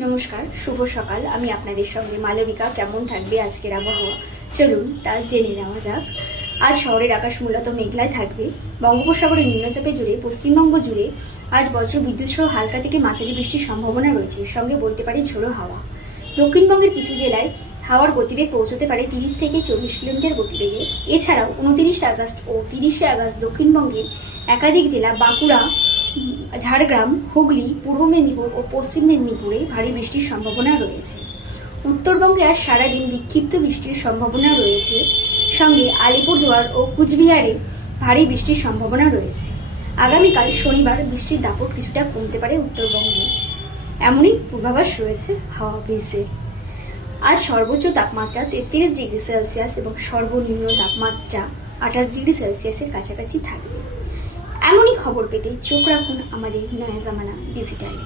নমস্কার, শুভ সকাল। আমি আপনাদের সঙ্গে মালবিকা। কেমন থাকবে আজকের আবহাওয়া চলুন তা জেনে নেওয়া যাক। আজ শহরের আকাশ মূলত মেঘলায় থাকবে। বঙ্গোপসাগরের নিম্নচাপের জুড়ে পশ্চিমবঙ্গ জুড়ে আজ বজ্র বিদ্যুৎ সহ হালকা থেকে মাঝারি বৃষ্টির সম্ভাবনা রয়েছে, সঙ্গে বইতে পারে ঝোড়ো হাওয়া। দক্ষিণবঙ্গের কিছু জেলায় হাওয়ার গতিবেগ পৌঁছতে পারে 30 থেকে 40 কিলোমিটার গতিবেগে। এছাড়াও 29 আগস্ট ও 30 আগস্ট দক্ষিণবঙ্গের একাধিক জেলা বাঁকুড়া, ঝাড়গ্রাম, হুগলি, পূর্ব মেদিনীপুর ও পশ্চিম মেদিনীপুরে ভারী বৃষ্টির সম্ভাবনা রয়েছে। উত্তরবঙ্গে আজ সারাদিন বিক্ষিপ্ত বৃষ্টির সম্ভাবনা রয়েছে, সঙ্গে আলিপুরদুয়ার ও কুচবিহারে ভারী বৃষ্টির সম্ভাবনা রয়েছে। আগামীকাল শনিবার বৃষ্টির দাপট কিছুটা কমতে পারে উত্তরবঙ্গে, এমনই পূর্বাভাস রয়েছে হাওয়া অফিসে। আজ সর্বোচ্চ তাপমাত্রা 33 ডিগ্রি সেলসিয়াস এবং সর্বনিম্ন তাপমাত্রা 28 ডিগ্রি সেলসিয়াসের কাছাকাছি থাকবে। এমনই খবর পেতে চোখ রাখুন আমাদের নয়া জামানা ডিজিটালে।